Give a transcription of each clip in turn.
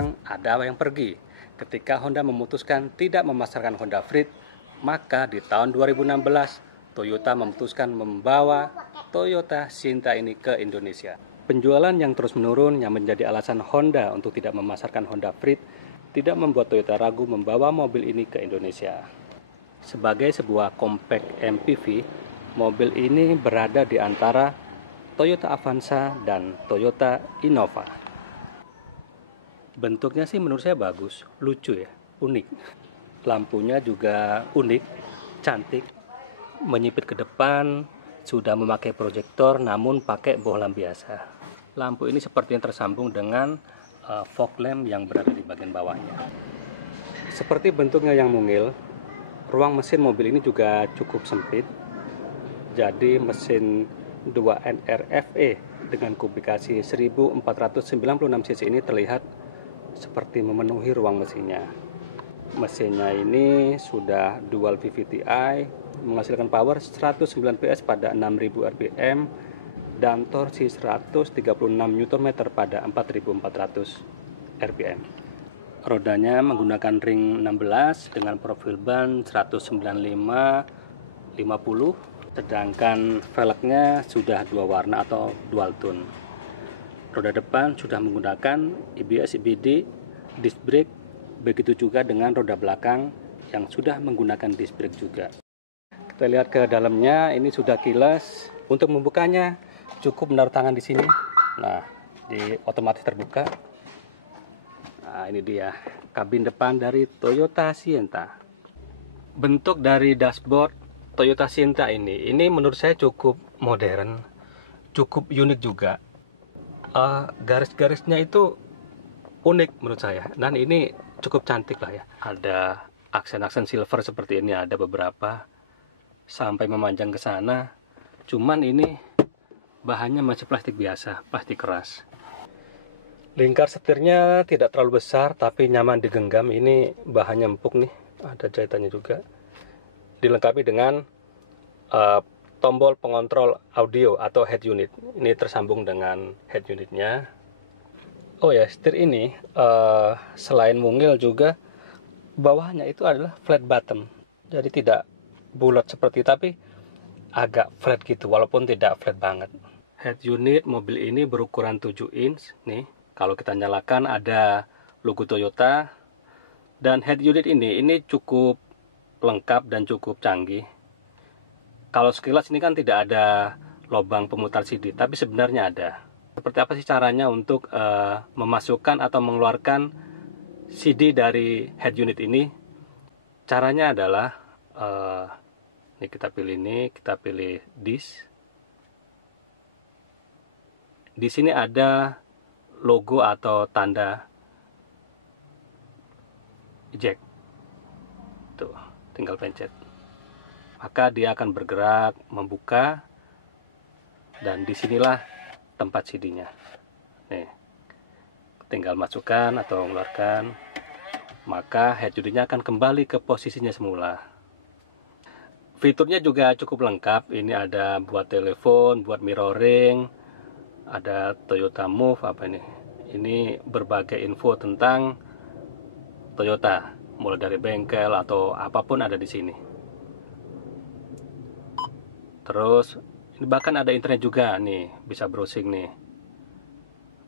datang, ada yang pergi. Ketika Honda memutuskan tidak memasarkan Honda Freed, maka di tahun 2016 Toyota memutuskan membawa Toyota Sienta ini ke Indonesia. Penjualan yang terus menurun yang menjadi alasan Honda untuk tidak memasarkan Honda Freed tidak membuat Toyota ragu membawa mobil ini ke Indonesia. Sebagai sebuah compact MPV, mobil ini berada di antara Toyota Avanza dan Toyota Innova. Bentuknya sih menurut saya bagus, lucu ya, unik. Lampunya juga unik, cantik, menyipit ke depan, sudah memakai proyektor namun pakai bohlam biasa. Lampu ini sepertinya tersambung dengan fog lamp yang berada di bagian bawahnya. Seperti bentuknya yang mungil, ruang mesin mobil ini juga cukup sempit. Jadi mesin 2NRFE dengan kubikasi 1496 cc ini terlihat seperti memenuhi ruang mesinnya. Mesinnya ini sudah dual VVTi, menghasilkan power 109 PS pada 6000 rpm dan torsi 136 Nm pada 4400 rpm. Rodanya menggunakan ring 16 dengan profil ban 195/50, sedangkan velgnya sudah dua warna atau dual tone. Roda depan sudah menggunakan ABS EBD, disc brake, begitu juga dengan roda belakang yang sudah menggunakan disc brake juga. Kita lihat ke dalamnya, ini sudah kilas. Untuk membukanya cukup menaruh tangan di sini. Nah, di otomatis terbuka. Nah, ini dia kabin depan dari Toyota Sienta. Bentuk dari dashboard Toyota Sienta ini menurut saya cukup modern, cukup unik juga. Garis-garisnya itu unik menurut saya, dan ini cukup cantik lah ya. Ada aksen-aksen silver seperti ini, ada beberapa sampai memanjang ke sana. Cuman ini bahannya masih plastik biasa, plastik keras. Lingkar setirnya tidak terlalu besar tapi nyaman digenggam. Ini bahannya empuk nih, ada jahitannya juga. Dilengkapi dengan tombol pengontrol audio atau head unit. Ini tersambung dengan head unitnya. Oh ya, setir ini selain mungil juga bawahnya itu adalah flat bottom. Jadi tidak bulat seperti, tapi agak flat gitu, walaupun tidak flat banget. Head unit mobil ini berukuran 7 inch nih. Kalau kita nyalakan ada logo Toyota. Dan head unit ini cukup lengkap dan cukup canggih. Kalau sekilas ini kan tidak ada lubang pemutar CD, tapi sebenarnya ada. Seperti apa sih caranya untuk memasukkan atau mengeluarkan CD dari head unit ini? Caranya adalah ini kita pilih disk. Di sini ada logo atau tanda jack. Tuh, tinggal pencet. Maka dia akan bergerak, membuka, dan disinilah tempat CD-nya. Nih, tinggal masukkan atau mengeluarkan, maka head unit-nya akan kembali ke posisinya semula. Fiturnya juga cukup lengkap. Ini ada buat telepon, buat mirroring, ada Toyota Move, apa ini? Ini berbagai info tentang Toyota, mulai dari bengkel atau apapun ada di sini. Terus ini bahkan ada internet juga nih, bisa browsing nih.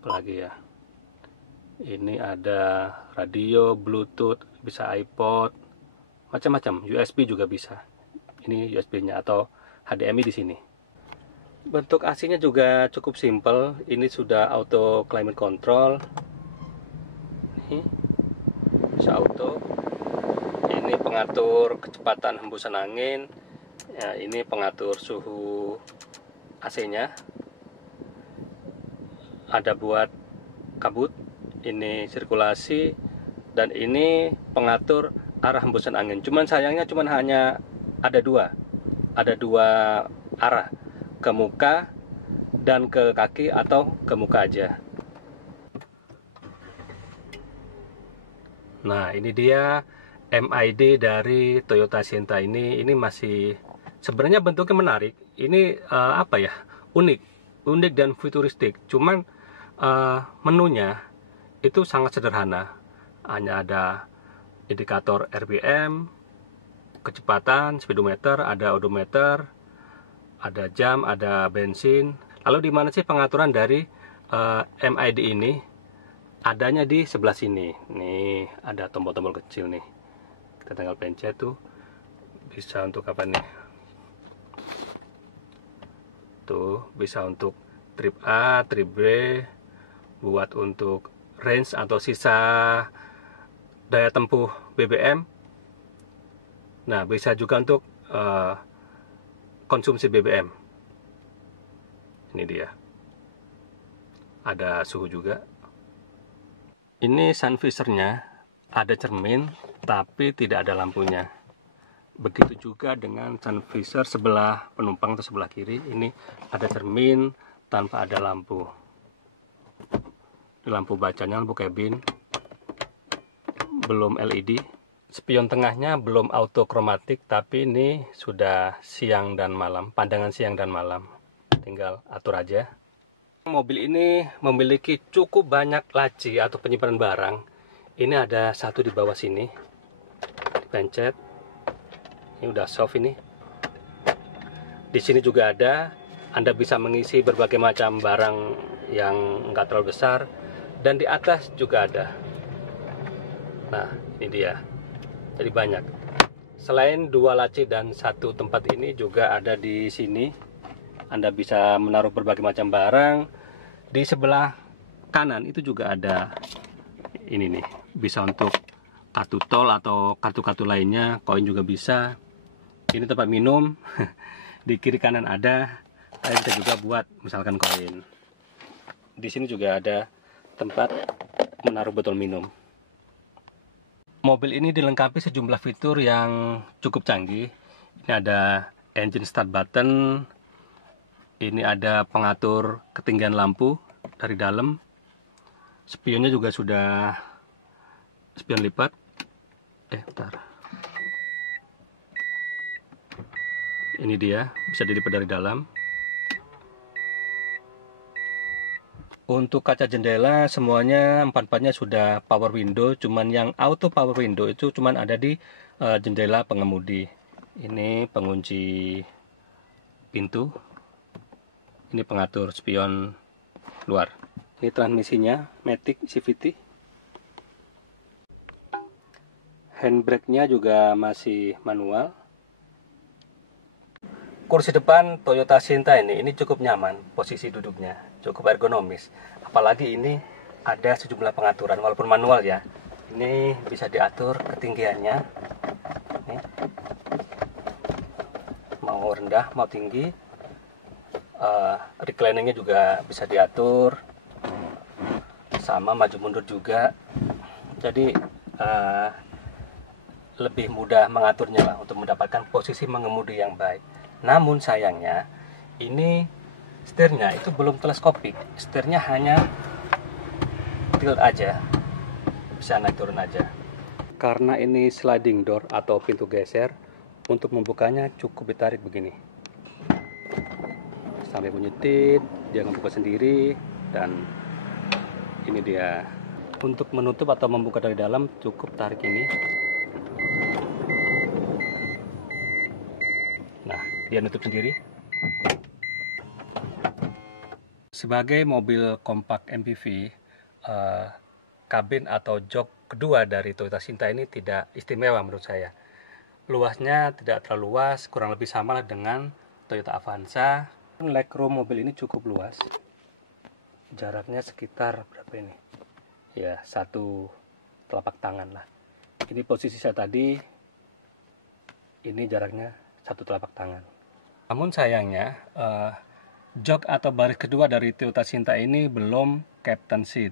Apalagi ya? Ini ada radio, Bluetooth, bisa iPod, macam-macam. USB juga bisa. Ini USB-nya atau HDMI di sini. Bentuk AC-nya juga cukup simpel. Ini sudah auto climate control. Ini bisa auto. Ini pengatur kecepatan hembusan angin. Ya, ini pengatur suhu AC-nya. Ada buat kabut. Ini sirkulasi. Dan ini pengatur arah hembusan angin. Cuman sayangnya hanya ada dua arah, ke muka dan ke kaki atau ke muka aja. Nah, ini dia MID dari Toyota Sienta ini masih sebenarnya bentuknya menarik. Ini unik dan futuristik. Cuman menunya itu sangat sederhana. Hanya ada indikator RPM, kecepatan, speedometer, ada odometer, ada jam, ada bensin. Lalu di mana sih pengaturan dari MID ini? Adanya di sebelah sini. Nih, ada tombol-tombol kecil nih. Kita tinggal pencet tuh. Bisa untuk apa nih? Tuh, bisa untuk trip A, trip B, buat untuk range atau sisa daya tempuh BBM. Nah, bisa juga untuk konsumsi BBM. Ini dia. Ada suhu juga. Ini sun visornya, ada cermin tapi tidak ada lampunya. Begitu juga dengan sun visor sebelah penumpang atau sebelah kiri. Ini ada cermin tanpa ada lampu. Ini lampu bacanya, lampu cabin, belum LED. Spion tengahnya belum auto kromatik, tapi ini sudah siang dan malam, pandangan siang dan malam. Tinggal atur aja. Mobil ini memiliki cukup banyak laci atau penyimpanan barang. Ini ada satu di bawah sini. Pencet. Ini udah soft ini. Di sini juga ada. Anda bisa mengisi berbagai macam barang yang enggak terlalu besar. Dan di atas juga ada. Nah, ini dia. Jadi banyak. Selain dua laci dan satu tempat ini juga ada di sini. Anda bisa menaruh berbagai macam barang. Di sebelah kanan itu juga ada ini nih. Bisa untuk kartu tol atau kartu-kartu lainnya. Koin juga bisa. Ini tempat minum. Di kiri kanan ada. Kalian bisa juga buat misalkan koin. Di sini juga ada tempat menaruh botol minum. Mobil ini dilengkapi sejumlah fitur yang cukup canggih. Ini ada engine start button. Ini ada pengatur ketinggian lampu dari dalam. Spionnya juga sudah spion lipat. Bentar. Ini dia, bisa dilipat dari dalam. Untuk kaca jendela semuanya empat-empatnya sudah power window, cuman yang auto power window itu cuman ada di jendela pengemudi. Ini pengunci pintu. Ini pengatur spion luar. Ini transmisinya Matic CVT. Handbrake-nya juga masih manual. Kursi depan Toyota Sinta ini cukup nyaman, posisi duduknya cukup ergonomis. Apalagi ini ada sejumlah pengaturan, walaupun manual ya. Ini bisa diatur ketinggiannya. Nih. Mau rendah, mau tinggi. Recliningnya juga bisa diatur, sama maju mundur juga. Jadi lebih mudah mengaturnya lah untuk mendapatkan posisi mengemudi yang baik. Namun sayangnya ini setirnya itu belum teleskopik. Setirnya hanya tilt aja, bisa naik turun aja. Karena ini sliding door atau pintu geser, untuk membukanya cukup ditarik begini sampai bunyi tit, dia ngebuka sendiri. Dan ini dia. Untuk menutup atau membuka dari dalam cukup tarik ini. Nah, dia nutup sendiri. Sebagai mobil kompak MPV, kabin atau jok kedua dari Toyota Sinta ini tidak istimewa menurut saya. Luasnya tidak terlalu luas, kurang lebih sama dengan Toyota Avanza. Legroom mobil ini cukup luas. Jaraknya sekitar berapa ini? Ya, satu telapak tangan lah. Ini posisi saya tadi. Ini jaraknya satu telapak tangan. Namun sayangnya, jok atau baris kedua dari Toyota Sinta ini belum captain seat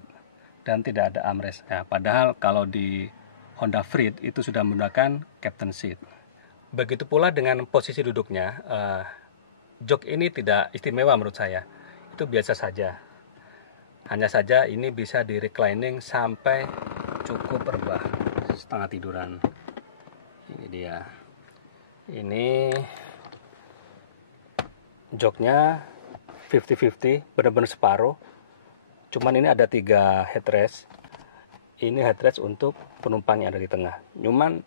dan tidak ada armrest. Nah, padahal kalau di Honda Freed itu sudah menggunakan captain seat. Begitu pula dengan posisi duduknya. Jok ini tidak istimewa menurut saya. Itu biasa saja. Hanya saja ini bisa di reclining sampai cukup rebah, setengah tiduran. Ini dia. Ini joknya 50-50, benar-benar separuh. Cuman ini ada 3 headrest. ini headrest untuk penumpang yang ada di tengah. Cuman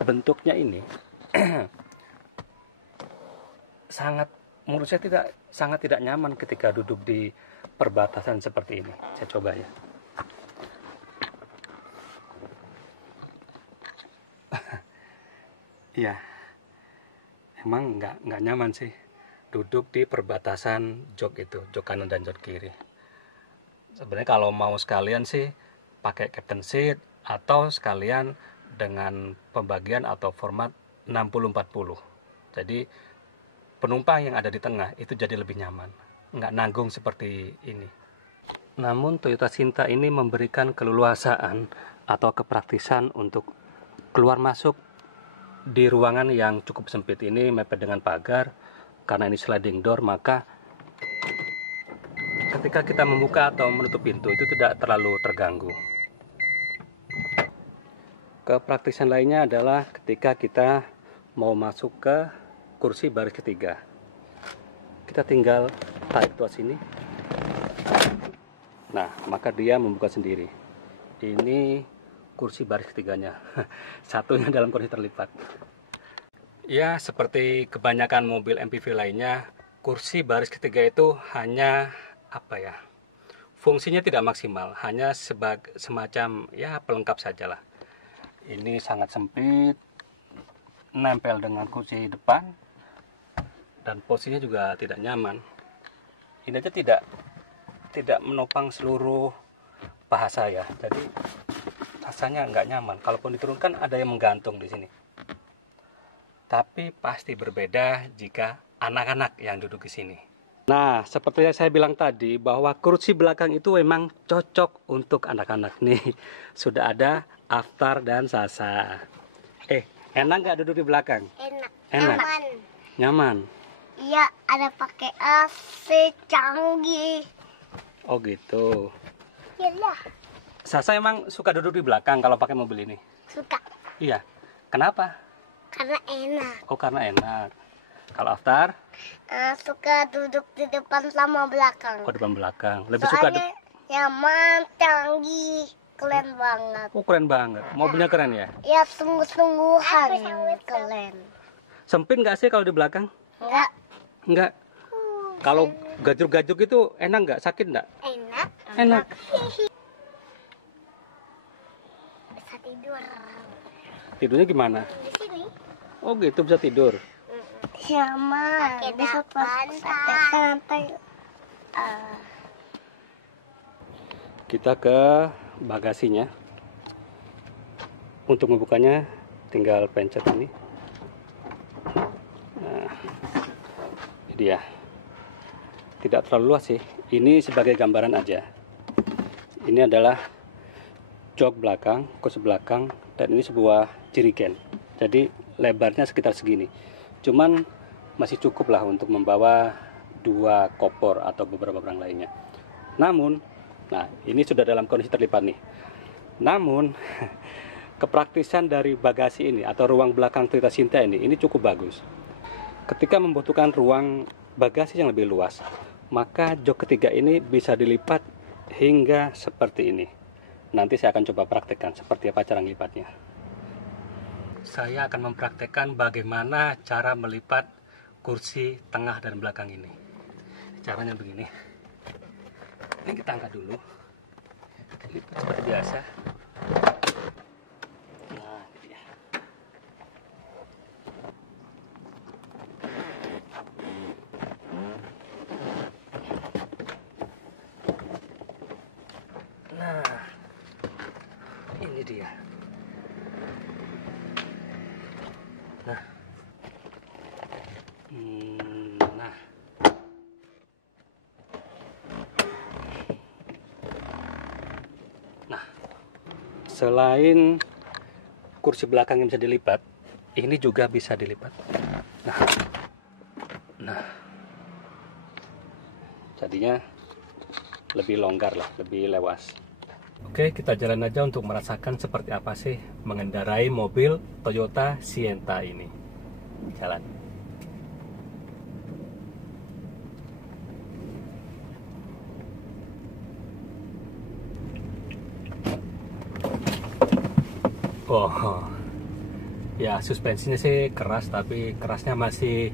bentuknya ini menurut saya sangat tidak nyaman ketika duduk di perbatasan seperti ini. Saya coba ya. Iya, emang nggak nyaman sih duduk di perbatasan jok itu, jok kanan dan jok kiri. Sebenarnya kalau mau sekalian sih pakai captain seat atau sekalian dengan pembagian atau format 60-40. Jadi penumpang yang ada di tengah itu jadi lebih nyaman, nggak nanggung seperti ini. Namun Toyota Sinta ini memberikan keleluasaan atau kepraktisan untuk keluar masuk di ruangan yang cukup sempit ini, mepet dengan pagar. Karena ini sliding door, maka ketika kita membuka atau menutup pintu itu tidak terlalu terganggu. Kepraktisan lainnya adalah ketika kita mau masuk ke kursi baris ketiga, kita tinggal tarik tuas ini, nah maka dia membuka sendiri. Ini kursi baris ketiganya, satunya dalam kursi terlipat. Ya, seperti kebanyakan mobil MPV lainnya, kursi baris ketiga itu hanya fungsinya tidak maksimal, hanya semacam ya pelengkap sajalah. Ini sangat sempit, nempel dengan kursi depan, dan posisinya juga tidak nyaman. Ini aja tidak menopang seluruh paha saya, jadi rasanya nggak nyaman. Kalaupun diturunkan ada yang menggantung di sini. Tapi pasti berbeda jika anak-anak yang duduk di sini. Nah, seperti yang saya bilang tadi bahwa kursi belakang itu memang cocok untuk anak-anak nih. Sudah ada Aftar dan Sasa. Enak nggak duduk di belakang? Enak. Nyaman. Iya, ada pakai AC canggih. Oh gitu. Iyalah. Sasa emang suka duduk di belakang kalau pakai mobil ini? Suka. Iya. Kenapa? Karena enak. Oh, karena enak. Kalau Aftar? Suka duduk di depan sama belakang. Oh, depan belakang. Lebih Soalnya suka nyaman, canggih, keren banget. Oh, keren banget. Mobilnya keren ya? Ya, sungguh-sungguhan keren. Sempit nggak sih kalau di belakang? Enggak. Enggak. Kalau gajuk-gajuk itu enak nggak? Sakit nggak? Enak. Enak. Bisa tidur. Tidurnya gimana? Di sini. Oh gitu, bisa tidur. Nyaman. Bisa pakai Kita ke bagasinya. Untuk membukanya tinggal pencet ini. Nah, ini dia. Tidak terlalu luas sih. Ini sebagai gambaran aja. Ini adalah jok belakang, kursi belakang, dan ini sebuah jerigen. Jadi lebarnya sekitar segini. Cuman masih cukup lah untuk membawa 2 kopor atau beberapa barang lainnya. Namun, nah ini sudah dalam kondisi terlipat nih. Namun kepraktisan dari bagasi ini atau ruang belakang Toyota Sinta ini cukup bagus. Ketika membutuhkan ruang bagasi yang lebih luas, maka jok ketiga ini bisa dilipat hingga seperti ini. Nanti saya akan coba praktekkan seperti apa cara melipatnya. Saya akan mempraktekkan bagaimana cara melipat kursi tengah dan belakang ini. Caranya begini. Ini kita angkat dulu. Lipat seperti biasa. Nah, ini dia. Nah, ini dia. Nah, selain kursi belakang yang bisa dilipat, ini juga bisa dilipat. Nah, jadinya lebih longgar lah, lebih lewas. Oke, kita jalan aja untuk merasakan seperti apa sih mengendarai mobil Toyota Sienta ini. Jalan. Oh, ya suspensinya sih keras, tapi kerasnya masih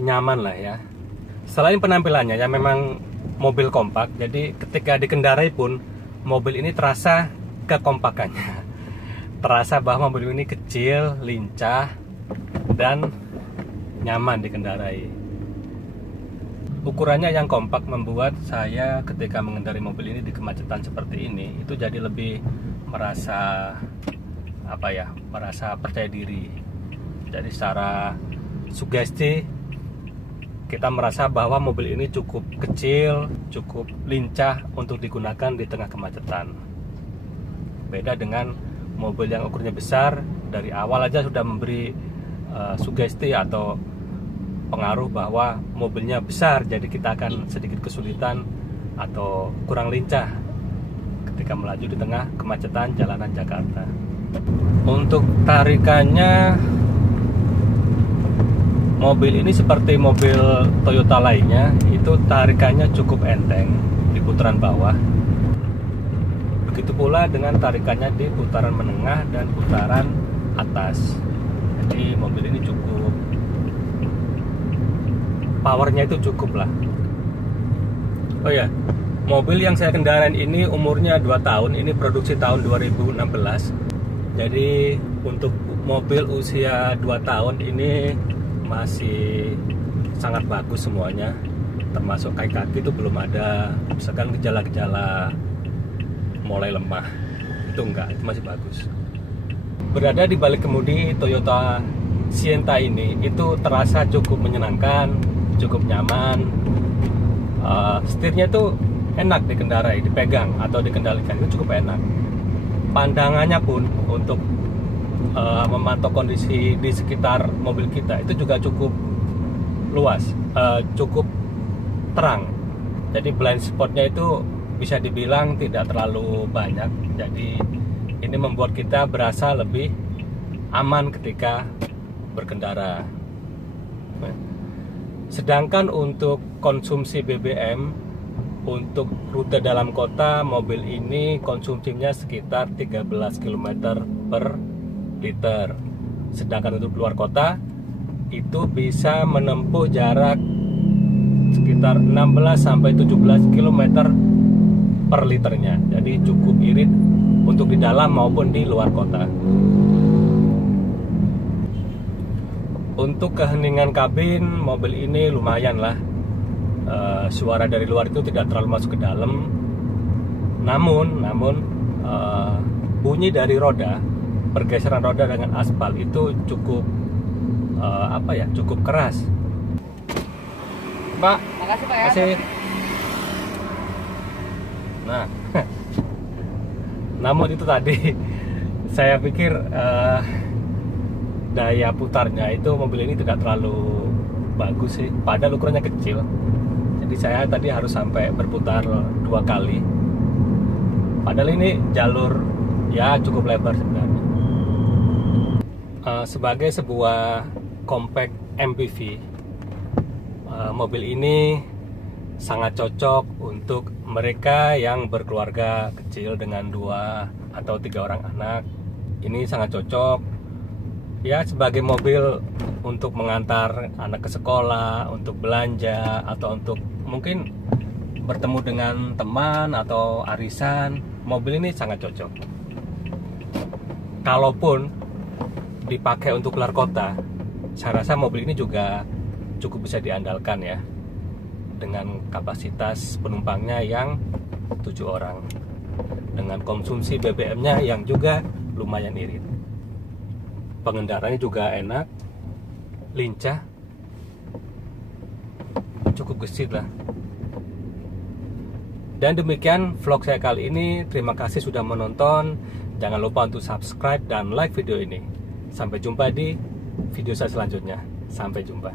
nyaman lah ya. Selain penampilannya yang memang mobil kompak, jadi ketika dikendarai pun mobil ini terasa kekompakannya. Terasa bahwa mobil ini kecil, lincah, dan nyaman dikendarai. Ukurannya yang kompak membuat saya ketika mengendarai mobil ini di kemacetan seperti ini itu jadi lebih merasa merasa percaya diri. Jadi secara sugesti kita merasa bahwa mobil ini cukup kecil, cukup lincah untuk digunakan di tengah kemacetan. Beda dengan mobil yang ukurannya besar, dari awal aja sudah memberi sugesti atau pengaruh bahwa mobilnya besar, jadi kita akan sedikit kesulitan atau kurang lincah ketika melaju di tengah kemacetan jalanan Jakarta. Untuk tarikannya, mobil ini seperti mobil Toyota lainnya, itu tarikannya cukup enteng di putaran bawah. Begitu pula dengan tarikannya di putaran menengah dan putaran atas. Jadi mobil ini cukup, powernya itu cukup lah. Oh ya, mobil yang saya kendarai ini umurnya 2 tahun, ini produksi tahun 2016. Jadi untuk mobil usia 2 tahun ini masih sangat bagus semuanya, termasuk kaki-kaki itu belum ada misalkan gejala-gejala mulai lemah, itu enggak, itu masih bagus. Berada di balik kemudi Toyota Sienta ini itu terasa cukup menyenangkan, cukup nyaman. Setirnya itu enak dikendarai, dipegang atau dikendalikan, itu cukup enak. Pandangannya pun untuk memantau kondisi di sekitar mobil kita itu juga cukup luas, cukup terang. Jadi blind spotnya itu bisa dibilang tidak terlalu banyak. Jadi ini membuat kita berasa lebih aman ketika berkendara. Sedangkan untuk konsumsi BBM untuk rute dalam kota, mobil ini konsumsinya sekitar 13 km per liter. Sedangkan untuk luar kota itu bisa menempuh jarak sekitar 16-17 km per liternya. Jadi cukup irit untuk di dalam maupun di luar kota. Untuk keheningan kabin, mobil ini lumayan lah. Suara dari luar itu tidak terlalu masuk ke dalam. Namun bunyi dari roda, pergeseran roda dengan aspal itu cukup cukup keras. Pak, makasih Pak ya. Makasih. Nah, namun itu tadi saya pikir daya putarnya itu mobil ini tidak terlalu bagus sih, padahal ukurannya kecil. Jadi saya tadi harus sampai berputar 2 kali. Padahal ini jalur ya cukup lebar sebenarnya. Sebagai sebuah compact MPV, mobil ini sangat cocok untuk mereka yang berkeluarga kecil dengan 2 atau 3 orang anak. Ini sangat cocok ya sebagai mobil untuk mengantar anak ke sekolah, untuk belanja, atau untuk mungkin bertemu dengan teman atau arisan. Mobil ini sangat cocok. Kalaupun dipakai untuk keluar kota, saya rasa mobil ini juga cukup bisa diandalkan ya, dengan kapasitas penumpangnya yang 7 orang, dengan konsumsi BBM-nya yang juga lumayan irit. Pengendaranya juga enak, lincah, cukup gesit lah. Dan demikian vlog saya kali ini. Terima kasih sudah menonton. Jangan lupa untuk subscribe dan like video ini. Sampai jumpa di video saya selanjutnya. Sampai jumpa.